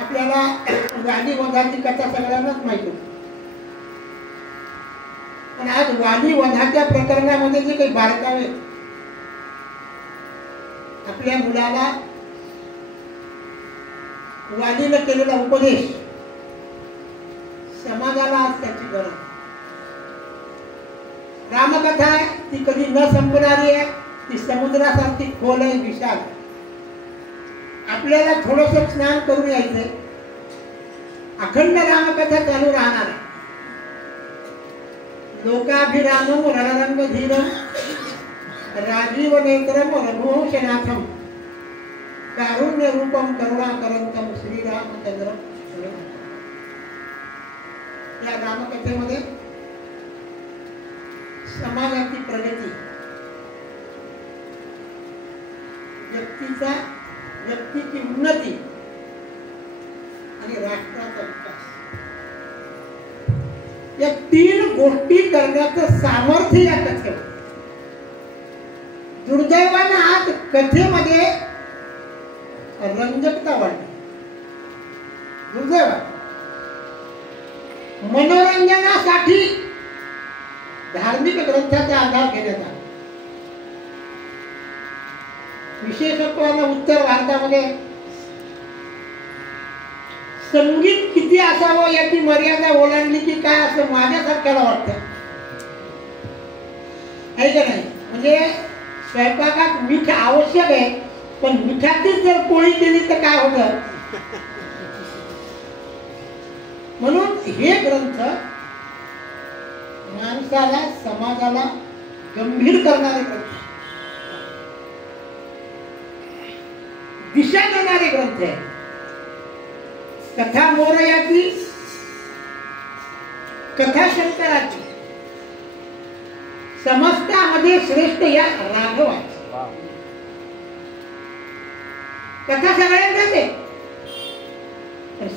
आपल्याला वाली वधाची कथा सगळ्यांनाच माहिती होती, पण आज वाली वधाच्या प्रकरणामध्ये जे काही बारकावे आपल्या मुलाला वालीने केलेला उपदेश समाजाला आज त्याची गरज. रामकथा आहे ती कधी न संपणारी आहे, ती समुद्रासारखी खोल आहे, विशाल. आपल्याला थोडंसं स्नान करून यायचंय, अखंड रामकथा चालू राहणार आहे. लोकाभिरामम रणरंग धीरम राजीव नेत्रम रघुवंशनाथम कारुण्य रूपम करुणाकरंतम श्रीरामचंद्र. या रामकथेमध्ये समाजाची प्रगती, व्यक्तीची उन्नती आणि राष्ट्राचा विकास या तीन गोष्टी करण्याचं सामर्थ्य या कथेवर. दुर्दैवाने आज कथेमध्ये रंजकता वाढली. दुर्दैवाने मनोरंजनासाठी धार्मिक ग्रंथाचा आधार घेण्यात आला. विशेषत्वाने उत्तर भारतामध्ये संगीत किती असावं याची मर्यादा ओलांडली की काय असं माझ्यासारख्याला वाटतं, आहे का नाही? म्हणजे स्वयंपाकात मीठ आवश्यक आहे, पण मिठाचीच जर पोळी केली तर काय होतं. म्हणून हे ग्रंथ माणसाला, समाजाला गंभीर करणारे ग्रंथ, दिशा देणारे ग्रंथ आहे. कथा मोरयाची, कथा शंकराची, समस्तामध्ये श्रेष्ठ या राघवाची. कथा सगळ्यांनाच आहे.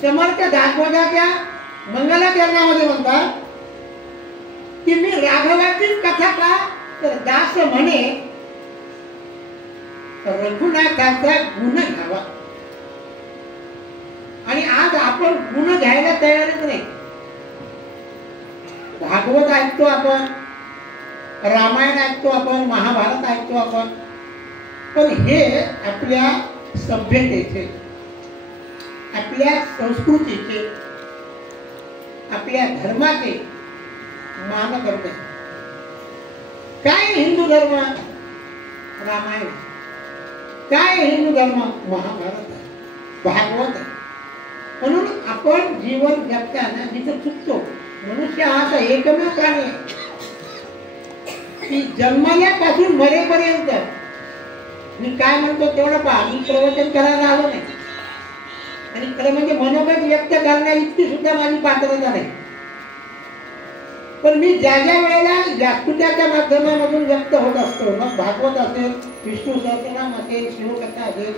समर्थ दासबोधाच्या मंगलाचरणामध्ये म्हणतात की मी राघवाचीच कथा का, तर दास म्हणे रघुनाथाचा गुण घ्यावा. आणि आज आपण गुण घ्यायला तयारच नाही. भागवत ऐकतो आपण, रामायण ऐकतो आपण, महाभारत ऐकतो आपण, पण हे आपल्या सभ्यतेचे, आपल्या संस्कृतीचे, आपल्या धर्माचे मानदंड. काय हिंदू धर्म? रामायण. काय हिंदू धर्म? महाभारत आहे, भागवत आहे. म्हणून आपण जीवन जगताना जिथं चुकतो, मनुष्य हा एकमेव प्राणी आहे की जन्मल्यापासून मरेपर्यंत मी काय म्हणतो तेवढं पहा. मी प्रवचन करायला आलो नाही, आणि खरं म्हणजे मनोगत व्यक्त करण्या इतकी सुद्धा माझी पात्रता नाही. पण मी ज्या ज्या वेळेला व्यासपीठाच्या माध्यमामधून व्यक्त होत असतो, मग भागवत असेल, विष्णू सहस्रनाम असेल, शिवकथा असेल,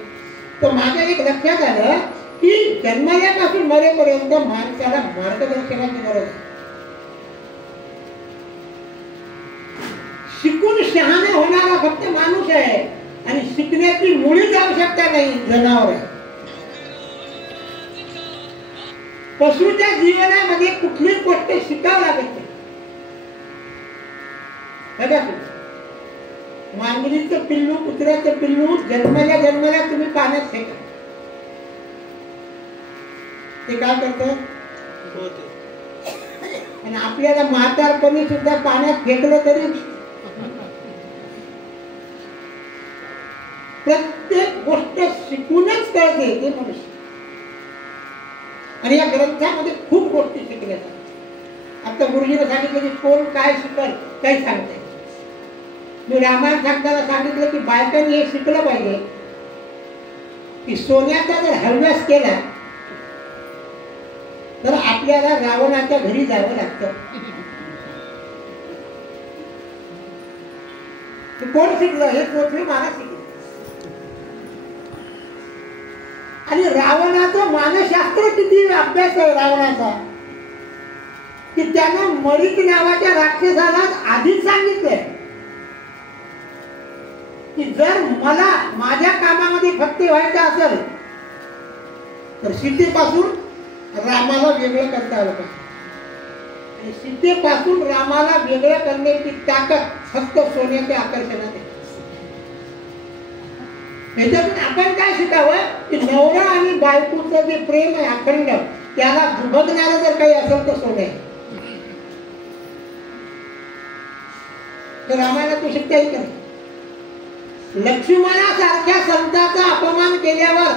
तर माझ्या एक लक्षात आलं की जन्मल्यापासून मरेपर्यंत माणसाला मार्गदर्शनाची गरज आहे. शिकून शहाणा होणारा फक्त माणूस आहे, आणि शिकण्याची मुळीच आवश्यकता नाही, जनावर आहे. पशुच्या जीवनामध्ये कुठलीच गोष्ट शिकावं लागत नाही. मांजरीचं पिल्लू, कुत्र्याचं पिल्लू जन्मल्या तुम्ही पाण्यात फेका, ते काय करतं? आणि आपल्याला म्हातारपणी सुद्धा पाण्यात फेकलं तरी प्रत्येक गोष्ट शिकूनच कळते ते मनुष्य. आणि या ग्रंथामध्ये खूप गोष्टी शिकण्यात. आता गुरुजीने सांगितलं की कोण काय शिकल काही सांगते. मी रामायण सांगताना सांगितलं की बायकांनी हे शिकलं पाहिजे की सोन्याचा जर हव्यास केला तर आपल्याला रावणाच्या घरी जावं लागतं. कोण शिकलं? हे पृथ्वी महाराज शिकले. आणि रावणाचं मानसशास्त्र किती अभ्यास आहे रावणाचा, की त्यानं मरीच नावाच्या राक्षसाला आधीच सांगितलंय की जर मला माझ्या कामामध्ये फक्त व्हायचं असेल तर सीतेपासून रामाला वेगळं करता आलं पाहिजे. आणि सीतेपासून रामाला वेगळं करण्याची ताकद फक्त सोन्याच्या आकर्षणात आहे. याच्यातून आपण काय शिकावं की नवरा आणि बायकोचं जे प्रेम आहे अखंड, त्याला दुभगणारं जर काही असेल तर सोने. तर रामायणात तो शिकता येईल का? लक्ष्मणासारख्या संताचा अपमान केल्यावर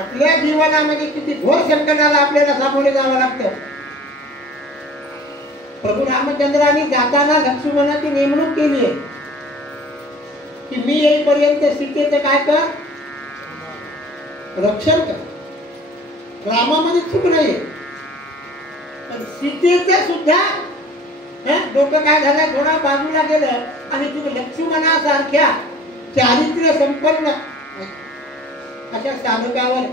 आपल्या जीवनामध्ये किती घोर संकटाला आपल्याला सामोरे जावं लागतं. प्रभू रामचंद्रांनी जाताना लक्ष्मणाची नेमणूक केली आहे की मी येईपर्यंत सीतेचं काय कर, रक्षण कर. रामामध्ये चूक नाहीये, पण सीतेचं सुद्धा डोकं काय झालं, थोडा बाजूला गेलं आणि तुम्ही लक्ष्मणासारख्या चारित्र्य संपन्न अशा साधकावर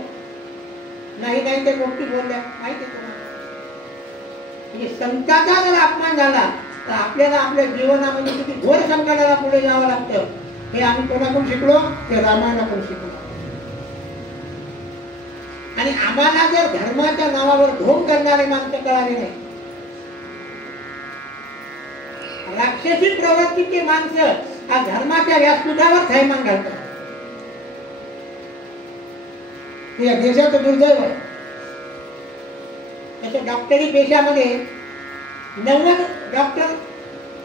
नाही नाही त्या गोष्टी बोलल्या. माहिती आहे तुम्हाला, म्हणजे संताचा जर अपमान झाला तर आपल्याला आपल्या जीवनामध्ये किती घोर संकटाला पुढे जावं लागतं. हे आम्ही कोणाकडून शिकलो, ते रामायणाकडून शिकलो. आणि आम्हाला जर धर्माच्या नावावर ढोंग करणारे माणसं कळाले नाही, राक्षसी प्रवृत्तीचे माणसं आज धर्माच्या व्यासपीठावर थैमान घालतात. या देशाचं दुर्दैव आहे. त्याच्या डॉक्टरी पेशामध्ये 90 डॉक्टर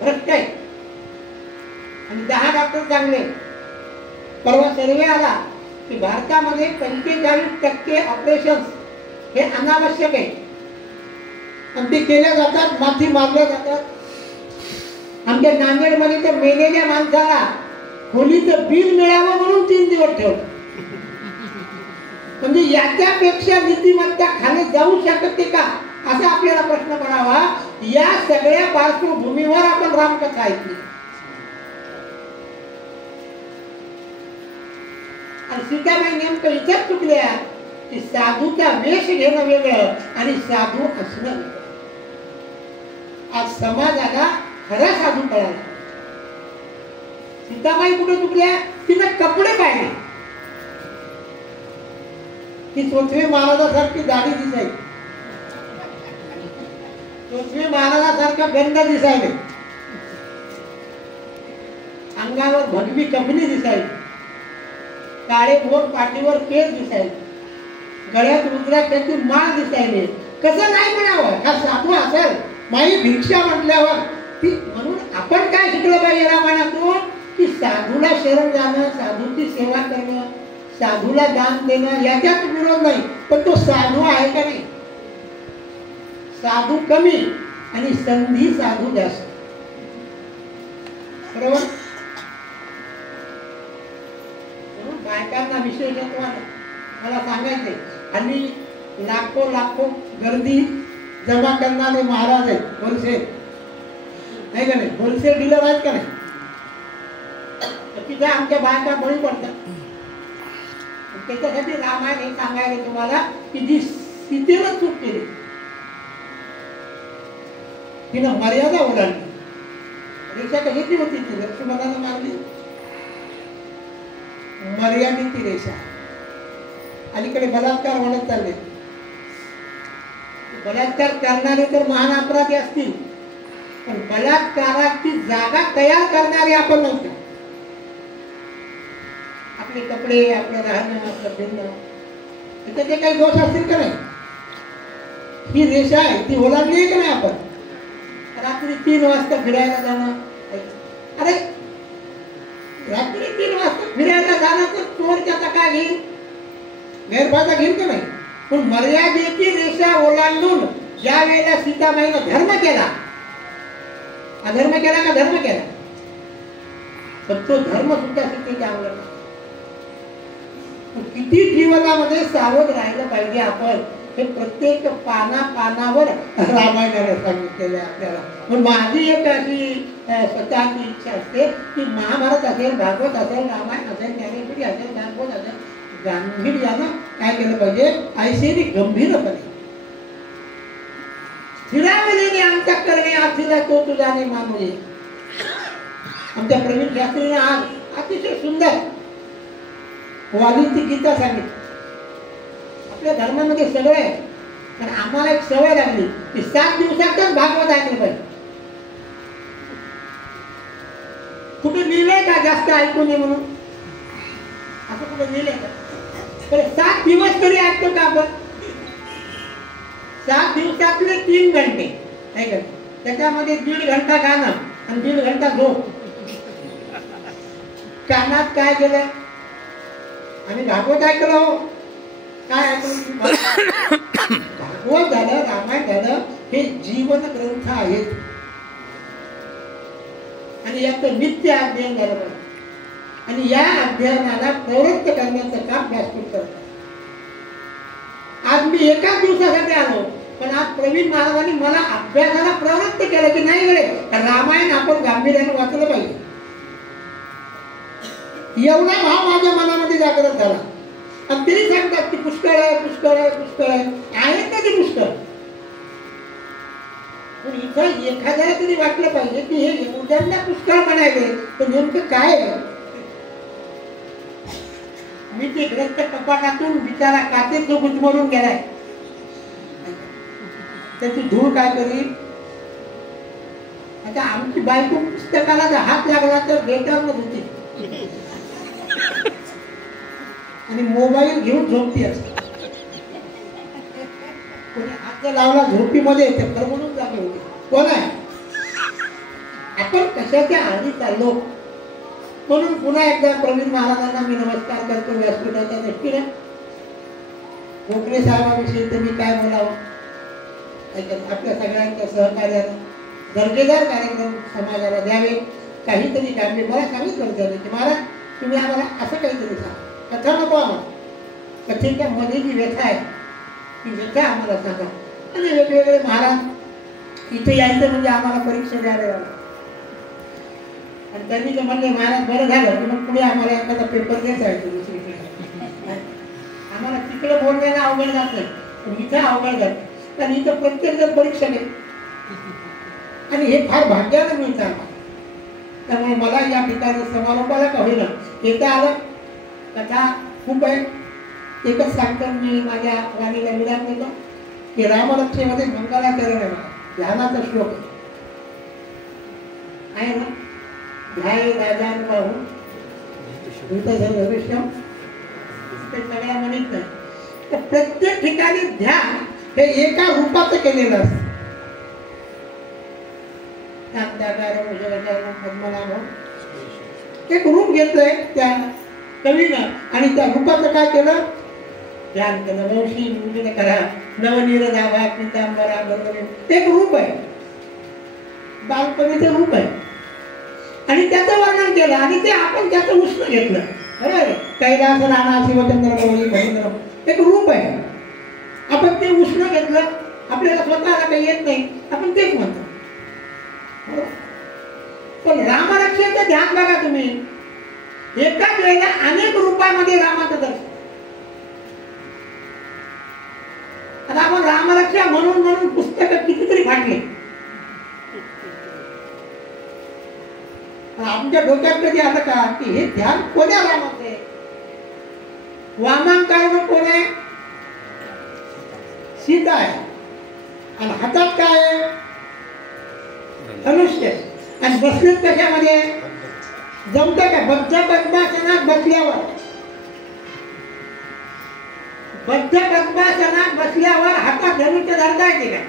भ्रष्ट आहेत आणि 10 डॉक्टर चांगले. परवा सर्वे आला की भारतामध्ये 45% ऑपरेशन हे अनावश्यक आहे आणि ते केल्या जातात, माथी मारल्या जातात. आमच्या नांदेडमध्ये तर मेलेल्या माणसाला खोलीचं बिल मिळावं म्हणून 3 दिवस ठेवलं. म्हणजे याच्यापेक्षा नीतिमत्ता खाली जाऊ शकते का, असा आपल्याला प्रश्न पडावा. या सगळ्या पार्श्वभूमीवर आपण रामकथा ऐकली आणि सीताबाई नेमकं इथंच चुकल्या की साधूचा वेश घेणं वेगळं आणि साधू असणं वेगळं. आज समाजाला खरा साधू कळाला. सीताबाई कुठे चुकल्या, तिने कपडे पाहिले. ती पृथ्वी महाराजासारखी दाढी दिसायची, पृथ्वी महाराजासारखा गंध दिसायले, अंगावर भगवी कपनी दिसायची, काळे मोर पाठीवर केस दिसायचे, गळ्यात रुद्राक्षाची माळ दिसायली. कसं नाही म्हणावं, हा साधू असेल. माई भिक्षा म्हटल्यावर ती, म्हणून आपण काय शिकलं पाहिजे रामायणातून की साधूला शरण जाणं, साधूची सेवा करणं, साधूला दान देणं, याच्यात विरोध नाही. पण तो साधू आहे का नाही. साधू कमी आणि संधी साधू जास्त, बरोबर. म्हणून बायकांना विशेषत्व मला सांगायचे, हल्ली लाखो गर्दी जमा करणारे महाराज आहेत, होलसेल नाही का नाही, होलसेल डीलर आहेत का नाही. तिथे आमच्या बायका बळी पडतात. त्याच्यासाठी रामायण हे सांगायला तुम्हाला की जी सीतेनं चूक केली, तिनं मर्यादा ओलांडली. रेषा कशाची होती ती, लक्ष्मणानं मारली. मर्यादित ती रेषा. अलीकडे बलात्कार वाढत चालले. बलात्कार करणारे तर महान अपराधी असतील, पण बलात्काराची जागा तयार करणारे आपण नव्हतो. आपले कपडे, आपलं राहणं, आपलं फिरणं, त्याचे काही दोष असतील का नाही. ही रेषा आहे, ती ओलांडली आहे का नाही. आपण रात्री 3 वाजता फिरायला जाणं, अरे रात्री 3 वाजता फिरायला जाणं तर चोर त्याचा काय घेईल, गैरफायदा घेईल का नाही. पण मर्यादेची रेषा ओलांडून ज्या वेळेला सीताबाईनं धर्म केला, अधर्म केला का धर्म केला, पण तो धर्म सुद्धा सीतेच्या अंगात. किती जीवनामध्ये सावध राहिलं पाहिजे आपण, हे प्रत्येक पानावर रामायणाला सांगितलेलं आहे आपल्याला. पण माझी एक अशी स्वतःची इच्छा असते की महाभारत असेल, भागवत असेल, रामायण असेल, ज्ञानेश्वरी असेल, ज्ञानबोध असेल, गांभीर्यानं काय केलं पाहिजे, ऐसेरी गंभीरपणे स्थिरावलेले आमच्या करणे आधीला तो तुझाने मानूये. आमच्या प्रवीण शास्त्रीने आज अतिशय सुंदर वालीची गीता सांगितली. आपल्या धर्मामध्ये सगळं आहे, पण आम्हाला एक सवय लागली की 7 दिवसातच भागवत ऐकलं पाहिजे. कुठे लिहिलंय का जास्त ऐकू नये म्हणून? असं कुठं लिहिलंय का? तर 7 दिवस तरी ऐकतो का आपण? 7 दिवसातले 3 घंटे नाही का, त्याच्यामध्ये 1.5 घंटा गाणं आणि 1.5 घंटा झोप. कानात काय केलं? आम्ही भागवत ऐकलो. काय ऐकलं? भागवत झालं, रामायण झालं, हे जीवन ग्रंथ आहेत आणि याचं नित्य अध्ययन झालं पाहिजे. आणि या अध्ययनाला प्रवृत्त करण्याचं काम व्यासपीठ करतात. आज मी एकाच दिवसासाठी आलो, पण आज प्रवीण महाराजांनी मला अभ्यासाला प्रवृत्त केलं की नाही गडे, रामायण आपण गांभीर्याने वाचलं पाहिजे. एवढा भाव माझ्या मनामध्ये जागृत झाला. आणि तरी सांगतात की पुष्कळ आहे, पुष्कळ आहे, पुष्कळ आहे. आहेत ना ते पुष्कळ, पण इथं एखाद्याला तरी वाटलं पाहिजे की हे उद्याला पुष्कळ म्हणायचे तर नेमकं काय आहे. मी ते ग्रंथ कपाटातून बिचारा कातेत तो गुदमरून गेलाय. त्याची धूळ काय करी. आता आमची बायको पुस्तकाला जर हात लागला तर बेटावर होती आणि मोबाईल घेऊन झोपती असते. कोणी हात लावला झोपीमध्ये तर म्हणून जागे होते. कोण आहे? आपण कशाच्या आधी चाललो. म्हणून पुन्हा एकदा प्रवीण महाराजांना मी नमस्कार करतो व्यासपीठाच्या दृष्टीने. गोखले साहेबांविषयी तर मी काय बोलावं. आपल्या सगळ्यांच्या सहकार्यानं दर्जेदार कार्यक्रम समाजाला द्यावे. काहीतरी काढले. मला सांगितलं झाले की महाराज तुम्ही आम्हाला असं काहीतरी सांगा. कथा नको आम्हाला, कथेच्या मध्ये जी व्यथा आहे ती व्यथा आम्हाला सांगा. आणि वेगवेगळे महाराज इथे यायचं म्हणजे आम्हाला परीक्षा द्यायला लागली. आणि त्यांनी तर म्हणले महाराज बरं झालं की मग पुढे आम्हाला एखादा पेपर द्यायचा आहे दुसरीकडे. आम्हाला तिकडे बोलण्याला अवघड जात नाही, पण इथं अवघड जातं. कारण इथं प्रत्येक जण परीक्षा घेत आणि हे फार भाग्यानं मिळतं आम्हाला. त्यामुळे मला या ठिकाणी समारोपाला का होईना येता आलं. कथा खूप आहे. एकच सांगतो मी माझ्या वाणीला विराम देतो की रामरक्षेमध्ये मंगलाचरण आहे. ध्यानाचा श्लोक आहे ना. ध्याय राजान पाहून भविष्यम ते सगळ्या म्हणत नाही. तर प्रत्येक ठिकाणी ध्यान हे एका रूपाचं केलेलं असतं. एक रूप घेतलंय त्या कवीनं आणि त्या रूपाचं काय केलं? ध्यान केलं. वंशी मुलीने करा नवनीर दाभा पितांबरा बरोबर एक रूप आहे. बालपणीचं रूप आहे आणि त्याचं वर्णन केलं आणि ते आपण त्याचं उष्ण घेतलं. बरोबर. कैलास राणा शिवचंद्र गौरी महेंद्र एक रूप आहे. आपण ते उष्ण घेतलं. आपल्याला स्वतःला काही येत नाही, आपण तेच म्हणतो. पण रामरक्षेचं ध्यान बघा तुम्ही. एकाच वेळेला अनेक रूपामध्ये रामाचं दर्शन. आता आपण रामरक्षा म्हणून म्हणून पुस्तकं कितीतरी फाटले. आमच्या डोक्यात कधी आलं का की हे ध्यान कोण्या रामाचं आहे? वामांकार कोण आहे? सीता आहे. आणि हातात काय आहे? धनुष्य. आणि बसलेत कशामध्ये? जमतं का? बद्ध पद्मासनात बसल्यावर हातात धनुष्य धरता येते काय?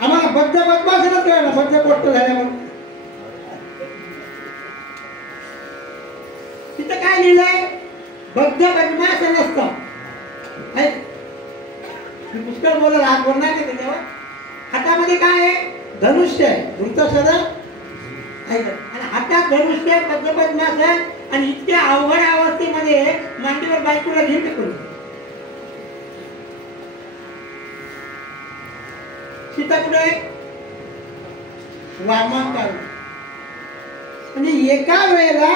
आम्हाला बद्ध पद्मासनात कळलं. बद्ध पोट झाल्यावर तिथं काय लिहिलंय? बद्ध पद्मासन असतं. पुष्कळ बोलला हात बोलणार नाही त्याच्यावर. हातामध्ये काय आहे? धनुष्य आहे. वृत्तसर आणि हातात धनुष्य बद्ध पद्मासन. आणि इतक्या अवघड अवस्थेमध्ये मांडीवर बायकोला घेऊन कोणी. सीता कुठे आहे? वामांकार. म्हणजे एका वेळेला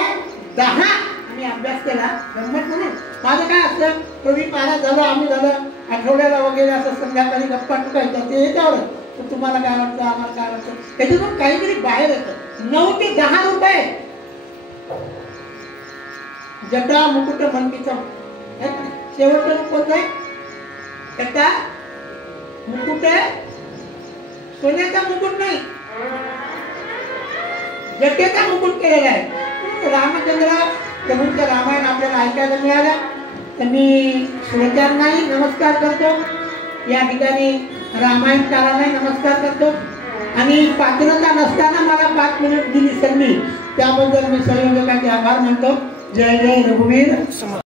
10 आम्ही अभ्यास केला. गंमत म्हणून माझं काय असतं, प्रवीण महाराज झालं, आम्ही झालं, आठवड्याला वगैरे असं संध्याकाळी गप्पा टुकायच्या ते याच्यावर. तर तुम्हाला काय वाटतं, आम्हाला काय वाटतं, त्याच्यातून काहीतरी बाहेर येतं. 9 ते 10 रुपये जटा मुकुट मनकीचं शेवटचं रूप कोणतं आहे? जटा मुकुट, सोन्याचा मुकुट नाही, जटेचा मुकुट केलेला आहे. रामचंद्र प्रभूंचं रामायण आपल्याला ऐकायला मिळालं तर मी श्रोत्यांनाही नमस्कार करतो, या ठिकाणी रामायणकारांनाही नमस्कार करतो. आणि पात्रता नसताना मला 5 मिनिट दिली संधी, त्याबद्दल मी संयोजकांचे आभार मानतो. जय जय रघुवीर.